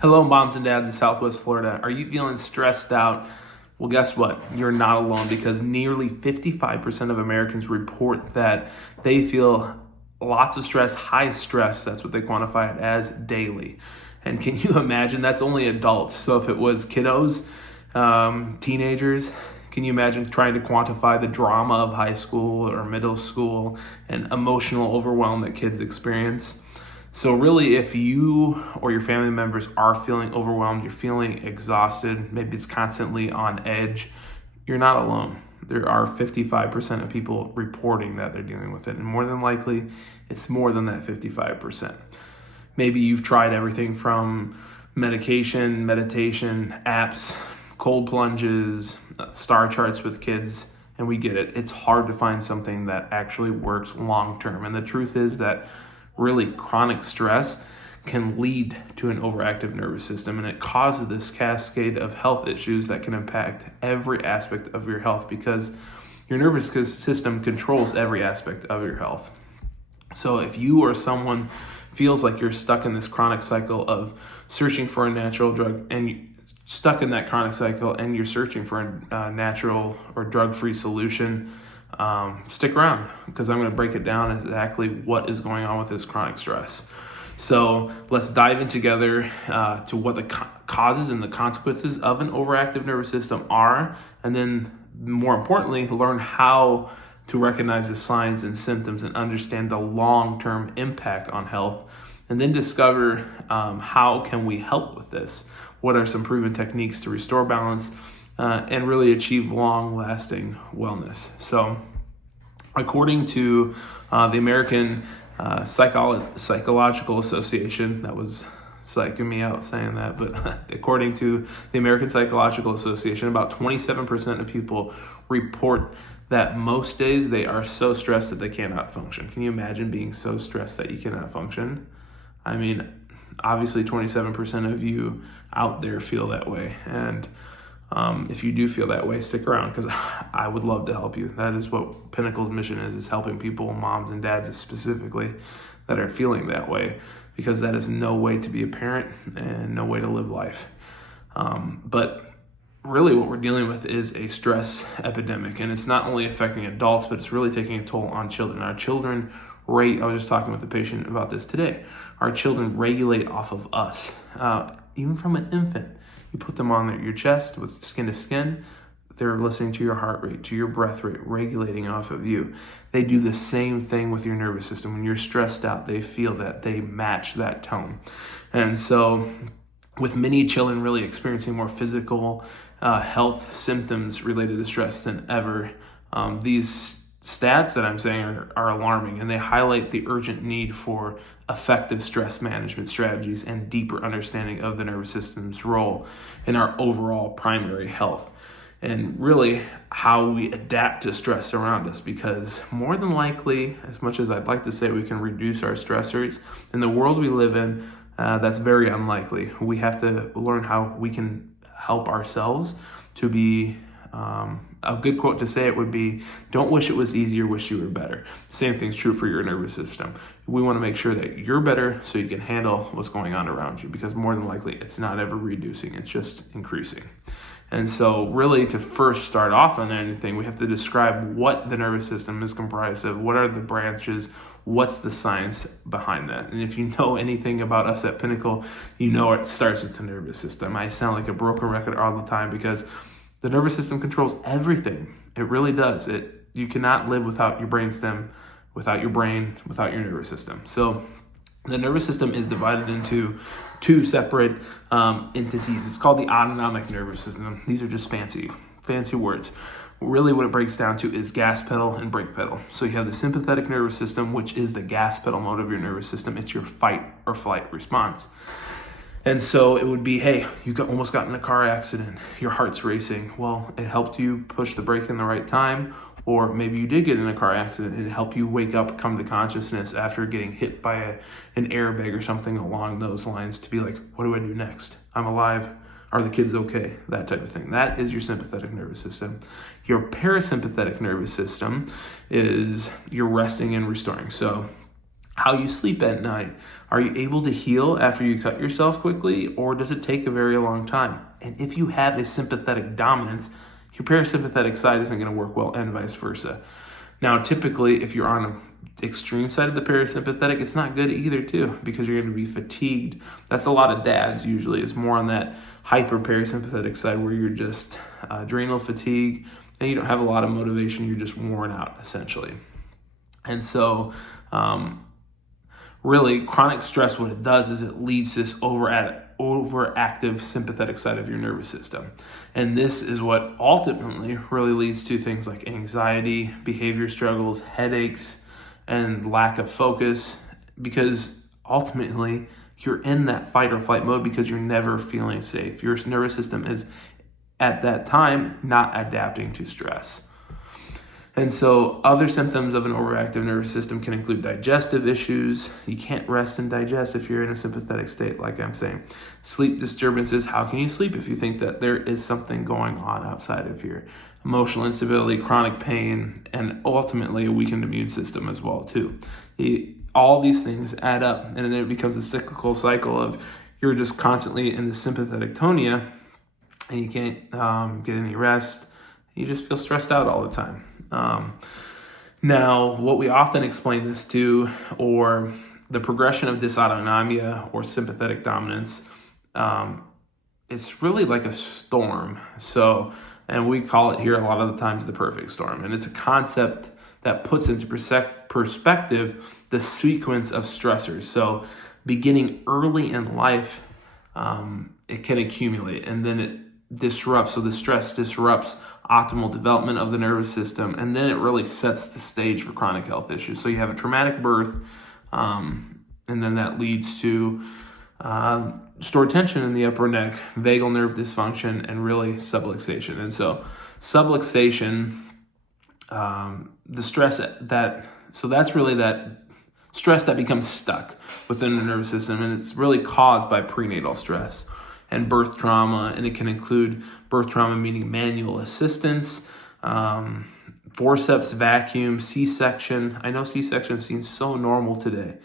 Hello, moms and dads in Southwest Florida. Are you feeling stressed out? Well, guess what? You're not alone, because nearly 55% of Americans report that they feel lots of stress, high stress. That's what they quantify it as, daily. And can you imagine? That's only adults. So if it was kiddos, teenagers, can you imagine trying to quantify the drama of high school or middle school and emotional overwhelm that kids experience? So really, if you or your family members are feeling overwhelmed, you're feeling exhausted, maybe it's constantly on edge, you're not alone. There are 55% of people reporting that they're dealing with it. And more than likely, it's more than that 55%. Maybe you've tried everything from medication, meditation, apps, cold plunges, star charts with kids, and we get it. It's hard to find something that actually works long term. And the truth is that really chronic stress can lead to an overactive nervous system, and it causes this cascade of health issues that can impact every aspect of your health, because your nervous system controls every aspect of your health. So if you or someone feels like you're stuck in this chronic cycle of searching for a natural drug, and stuck in that chronic cycle and you're searching for a natural or drug-free solution, stick around, because I'm going to break it down exactly what is going on with this chronic stress. So let's dive in together to what the causes and the consequences of an overactive nervous system are, and then more importantly, learn how to recognize the signs and symptoms and understand the long-term impact on health, and then discover how can we help with this. What are some proven techniques to restore balance and really achieve long-lasting wellness? So according to the American Psychological Association, that was psyching me out saying that, but according to the American Psychological Association, about 27% of people report that most days they are so stressed that they cannot function. Can you imagine being so stressed that you cannot function? I mean, obviously 27% of you out there feel that way. And if you do feel that way, stick around, because I would love to help you. That is what Pinnacle's mission is helping people, moms and dads specifically, that are feeling that way, because that is no way to be a parent and no way to live life. But really what we're dealing with is a stress epidemic, and it's not only affecting adults, but it's really taking a toll on children. Our children I was just talking with the patient about this today. Our children regulate off of us, even from an infant. You put them on your chest with skin to skin, they're listening to your heart rate, to your breath rate, regulating off of you. They do the same thing with your nervous system. When you're stressed out, they feel that, they match that tone. And so with many children really experiencing more physical health symptoms related to stress than ever, these stats that I'm saying are alarming, and they highlight the urgent need for effective stress management strategies and deeper understanding of the nervous system's role in our overall primary health, and really how we adapt to stress around us. Because more than likely, as much as I'd like to say we can reduce our stressors, in the world we live in, that's very unlikely. We have to learn how we can help ourselves to be a good quote to say it would be, don't wish it was easier, wish you were better. Same thing's true for your nervous system. We want to make sure that you're better so you can handle what's going on around you, because more than likely it's not ever reducing, it's just increasing. And so really, to first start off on anything, we have to describe what the nervous system is comprised of. What are the branches? What's the science behind that? And if you know anything about us at Pinnacle, you know it starts with the nervous system. I sound like a broken record all the time, because the nervous system controls everything. It really does. You cannot live without your brainstem, without your brain, without your nervous system. So the nervous system is divided into two separate entities. It's called the autonomic nervous system. These are just fancy words. Really what it breaks down to is gas pedal and brake pedal. So you have the sympathetic nervous system, which is the gas pedal mode of your nervous system. It's your fight or flight response. And so it would be, hey, you almost got in a car accident, your heart's racing. Well, it helped you push the brake in the right time, or maybe you did get in a car accident and it helped you wake up, come to consciousness after getting hit by an airbag or something along those lines, to be like, what do I do next? I'm alive. Are the kids okay? That type of thing. That is your sympathetic nervous system. Your parasympathetic nervous system is your resting and restoring. So how you sleep at night, Are you able to heal after you cut yourself quickly, or does it take a very long time? And if you have a sympathetic dominance, your parasympathetic side isn't going to work well, and vice versa. Now, typically, if you're on the extreme side of the parasympathetic, it's not good either, too, because you're going to be fatigued. That's a lot of dads usually. It's more on that hyper parasympathetic side where you're just adrenal fatigue and you don't have a lot of motivation. You're just worn out, essentially. And so, really, chronic stress, what it does is it leads to this overactive sympathetic side of your nervous system. And this is what ultimately really leads to things like anxiety, behavior struggles, headaches, and lack of focus, because ultimately you're in that fight or flight mode because you're never feeling safe. Your nervous system is at that time not adapting to stress. And so other symptoms of an overactive nervous system can include digestive issues. You can't rest and digest if you're in a sympathetic state, like I'm saying. Sleep disturbances. How can you sleep if you think that there is something going on outside of here? Emotional instability, chronic pain, and ultimately a weakened immune system as well, too. All these things add up, and then it becomes a cyclical cycle of you're just constantly in the sympathetic tonia, and you can't get any rest. You just feel stressed out all the time. Now, what we often explain this to, or the progression of dysautonomia or sympathetic dominance, it's really like a storm. So, and we call it here a lot of the times the perfect storm. And it's a concept that puts into perspective the sequence of stressors. So beginning early in life, it can accumulate and then it disrupts. So the stress disrupts optimal development of the nervous system, and then it really sets the stage for chronic health issues. So you have a traumatic birth, and then that leads to stored tension in the upper neck, vagal nerve dysfunction, and really subluxation. And so subluxation, the stress that's really that stress that becomes stuck within the nervous system, and it's really caused by prenatal stress and birth trauma, and it can include birth trauma meaning manual assistance, forceps, vacuum, C-section. I know C-section seems so normal today.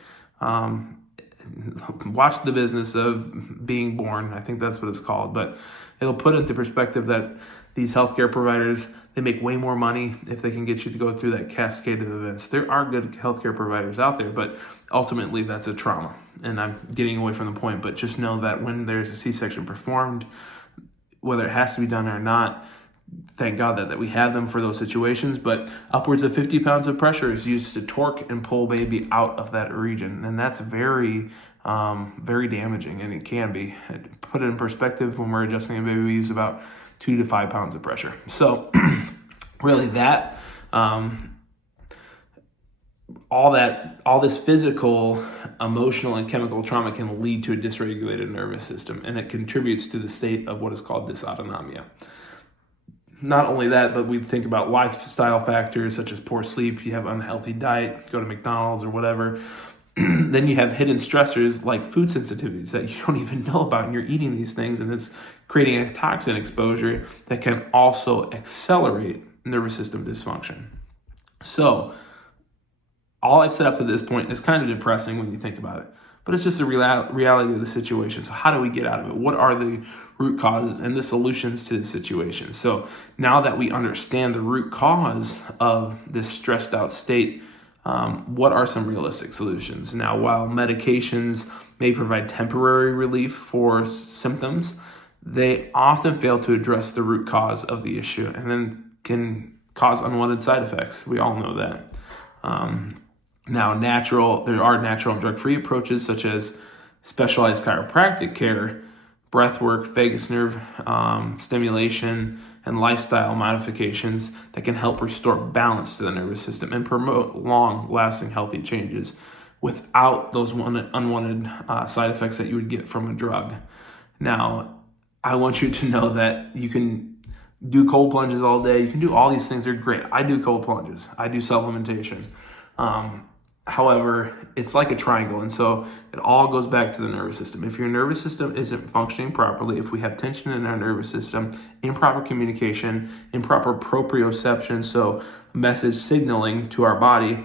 Watch The Business of Being Born. I think that's what it's called, but it'll put into perspective that these healthcare providers, they make way more money if they can get you to go through that cascade of events. There are good healthcare providers out there, but ultimately that's a trauma. And I'm getting away from the point, but just know that when there's a C-section performed, whether it has to be done or not, thank God that we have them for those situations, but upwards of 50 pounds of pressure is used to torque and pull baby out of that region. And that's very, very damaging, and it can be. Put it in perspective, when we're adjusting a baby, we use about 2 to 5 pounds of pressure. So really that, all this physical, emotional, and chemical trauma can lead to a dysregulated nervous system, and it contributes to the state of what is called dysautonomia. Not only that, but we think about lifestyle factors such as poor sleep, you have unhealthy diet, go to McDonald's or whatever. Then you have hidden stressors like food sensitivities that you don't even know about, and you're eating these things, and it's creating a toxin exposure that can also accelerate nervous system dysfunction. So all I've said up to this point is kind of depressing when you think about it, but it's just a reality of the situation. So how do we get out of it? What are the root causes and the solutions to the situation? So now that we understand the root cause of this stressed out state, what are some realistic solutions? Now, while medications may provide temporary relief for symptoms, they often fail to address the root cause of the issue and then can cause unwanted side effects. We all know that. Now, there are natural and drug-free approaches such as specialized chiropractic care, breath work, vagus nerve stimulation, and lifestyle modifications that can help restore balance to the nervous system and promote long-lasting healthy changes without those unwanted side effects that you would get from a drug. Now, I want you to know that you can do cold plunges all day. You can do all these things. They're great. I do cold plunges. I do supplementation. However, it's like a triangle, and so it all goes back to the nervous system. If your nervous system isn't functioning properly, if we have tension in our nervous system, improper communication, improper proprioception, so message signaling to our body,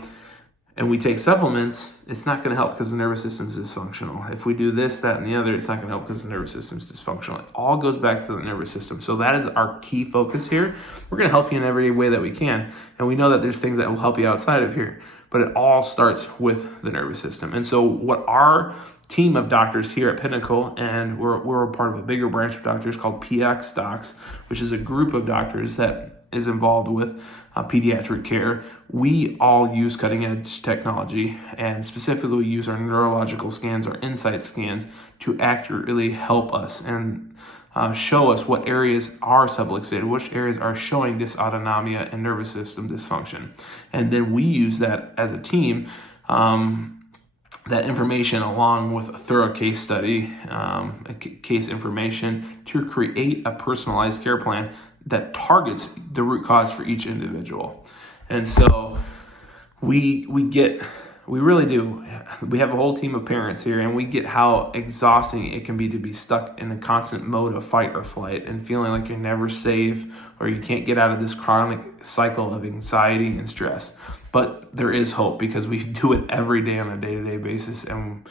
and we take supplements, it's not going to help because the nervous system is dysfunctional. If we do this, that, and the other, it's not going to help because the nervous system is dysfunctional. It all goes back to the nervous system. So that is our key focus here. We're going to help you in every way that we can. And we know that there's things that will help you outside of here, but it all starts with the nervous system. And so what our team of doctors here at Pinnacle, and we're a part of a bigger branch of doctors called PX Docs, which is a group of doctors that is involved with pediatric care. We all use cutting edge technology, and specifically we use our neurological scans, our insight scans, to accurately help us and show us what areas are subluxated, which areas are showing dysautonomia and nervous system dysfunction. And then we use that as a team, that information along with a thorough case study, case information, to create a personalized care plan that targets the root cause for each individual. And so we really do. We have a whole team of parents here, and we get how exhausting it can be to be stuck in a constant mode of fight or flight and feeling like you're never safe or you can't get out of this chronic cycle of anxiety and stress. But there is hope because we do it every day on a day-to-day basis, and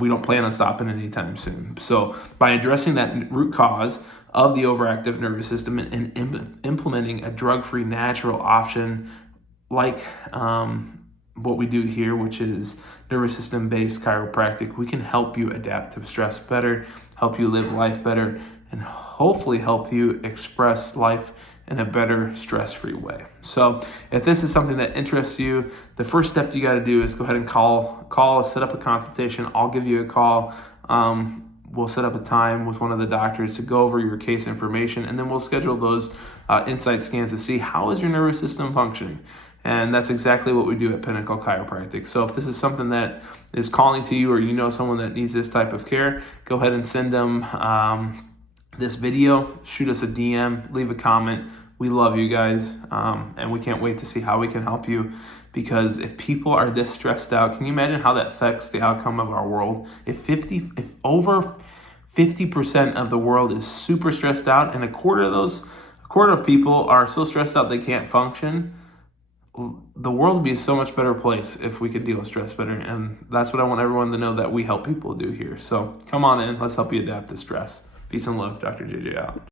we don't plan on stopping anytime soon. So by addressing that root cause of the overactive nervous system and implementing a drug-free natural option like what we do here, which is nervous system-based chiropractic, we can help you adapt to stress better, help you live life better, and hopefully help you express life in a better stress-free way. So if this is something that interests you, the first step you got to do is go ahead and call, set up a consultation. I'll give you a call. We'll set up a time with one of the doctors to go over your case information, and then we'll schedule those insight scans to see how is your nervous system functioning. And that's exactly what we do at Pinnacle Chiropractic. So if this is something that is calling to you, or you know someone that needs this type of care, go ahead and send them this video, shoot us a DM, leave a comment. We love you guys, and we can't wait to see how we can help you, because if people are this stressed out, can you imagine how that affects the outcome of our world? If over 50% of the world is super stressed out, and a quarter of people are so stressed out they can't function, the world would be a so much better place if we could deal with stress better. And that's what I want everyone to know that we help people do here. So come on in, let's help you adapt to stress. Peace and love, Dr. JJ out.